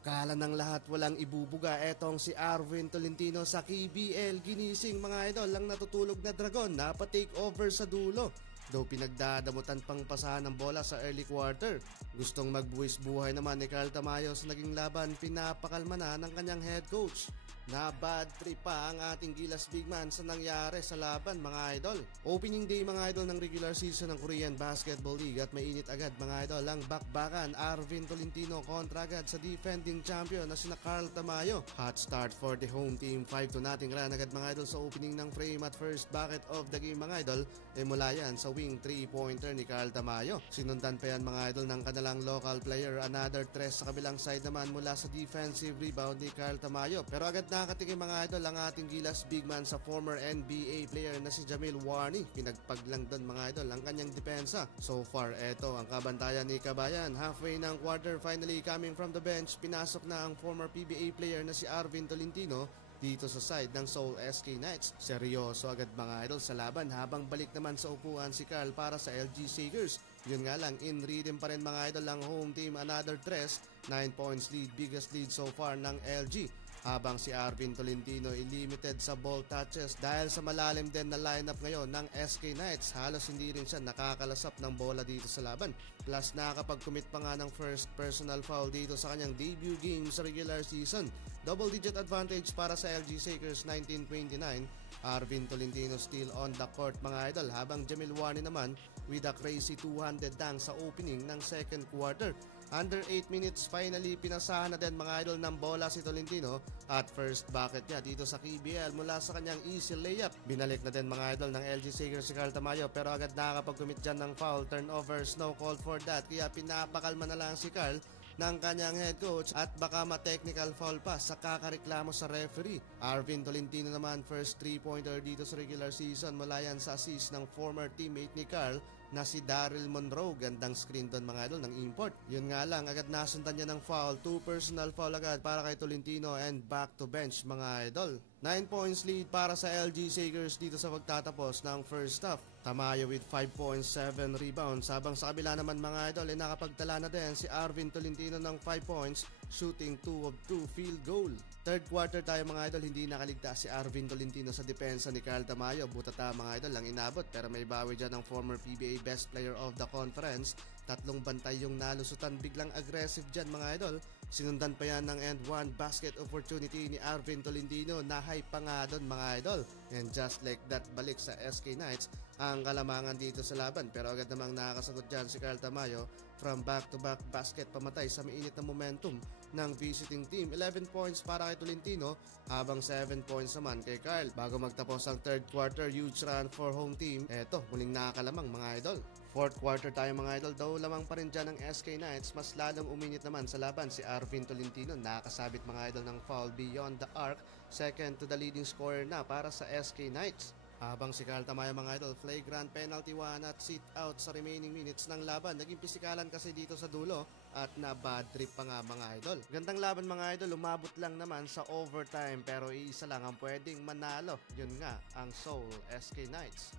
Akala ng lahat walang ibubuga, etong si Arvin Tolentino sa KBL. Ginising mga idol lang natutulog na dragon na pa-take over sa dulo. Though pinagdadamutan pang pasahan ng bola sa early quarter. Gustong magbuwis buhay naman ni Carl Tamayo sa naging laban, pinapakalma na ng kanyang head coach. Na bad trip pa ang ating Gilas big man sa nangyari sa laban mga idol. Opening day mga idol ng regular season ng Korean Basketball League at mainit agad mga idol ang bakbakan. Arvin Tolentino kontra agad sa defending champion na sina Carl Tamayo. Hot start for the home team, 5-0 run agad mga idol sa opening ng frame at first bucket of the game mga idol. Mula yan sa wing 3-pointer ni Carl Tamayo. Sinundan pa yan mga idol ng kanilang local player. Another tres sa kabilang side naman mula sa defensive rebound ni Carl Tamayo. Pero agad nakatikim mga idol ang ating Gilas big man sa former NBA player na si Jamil Warney. Pinagpaglang doon mga idol ang kanyang depensa. So far eto ang kabantayan ni Kabayan. Halfway ng quarter, finally coming from the bench, pinasok na ang former PBA player na si Arvin Tolentino dito sa side ng Seoul SK Knights. Seryoso agad mga idol sa laban habang balik naman sa upuan si Carl para sa LG Sagers. Yun nga lang, in rhythm pa rin mga idol ang home team. Another tres, 9 points lead, biggest lead so far ng LG. Habang si Arvin Tolentino limited sa ball touches dahil sa malalim din na lineup ngayon ng SK Knights. Halos hindi rin siya nakakalasap ng bola dito sa laban. Plus nakakapag-commit pa nga ng first personal foul dito sa kanyang debut game sa regular season. Double digit advantage para sa LG Sagers, 19-29. Arvin Tolentino still on the court mga idol, habang Jamil Warney naman with a crazy 200 dunk sa opening ng second quarter. Under 8 minutes, finally pinasahan na din mga idol ng bola si Tolentino at first bucket niya dito sa KBL mula sa kanyang easy layup. Binalik na din mga idol ng LG Sagers si Carl Tamayo pero agad nakakapag-commit dyan ng foul. Turnovers, no call for that, kaya pinapakalma na lang si Carl ng kanyang head coach at baka ma-technical foul pa sa kakareklamo sa referee. Arvin Tolentino naman first 3-pointer dito sa regular season mula yan sa assist ng former teammate ni Carl na si Daryl Monroe. Gandang screen doon mga idol ng import. Yun nga lang, agad nasundan niya ng foul. 2 personal foul agad para kay Tolentino and back to bench mga idol. 9 points lead para sa LG Sagers dito sa pagtatapos ng first half. Tamayo with 5 points, 7 rebounds. Habang sa kabila naman mga idol, nakapagtala na din si Arvin Tolentino ng 5 points, shooting 2 of 2 field goal. Third quarter tayo mga idol, hindi nakaligtas si Arvin Tolentino sa depensa ni Carl Tamayo. Butata mga idol lang inabot pero may bawi dyan ng former PBA best player of the conference. Tatlong bantay yung nalusutan, biglang aggressive dyan mga idol. Sinundan pa yan ng end one basket opportunity ni Arvin Tolentino. Na-hype pa nga doon mga idol. And just like that, balik sa SK Knights ang kalamangan dito sa laban. Pero agad namang nakakasagot dyan si Carl Tamayo from back-to-back basket, pamatay sa mainit na momentum ng visiting team. 11 points para kay Tolentino habang 7 points naman kay Carl. Bago magtapos ang third quarter, huge run for home team. Eto, muling nakakalamang mga idol. Fourth quarter tayo mga idol, daw lamang pa rin dyan ng SK Knights. Mas lalong uminit naman sa laban si Arvin Tolentino. Nakasabit mga idol ng foul beyond the arc. Second to the leading scorer na para sa SK Knights. Habang si Carl Tamayo mga idol, flagrant penalty 1 at sit out sa remaining minutes ng laban. Naging pisikalan kasi dito sa dulo at na bad trip pa nga mga idol. Gandang laban mga idol, umabot lang naman sa overtime pero iisa lang ang pwedeng manalo. Yun nga, ang Seoul SK Knights.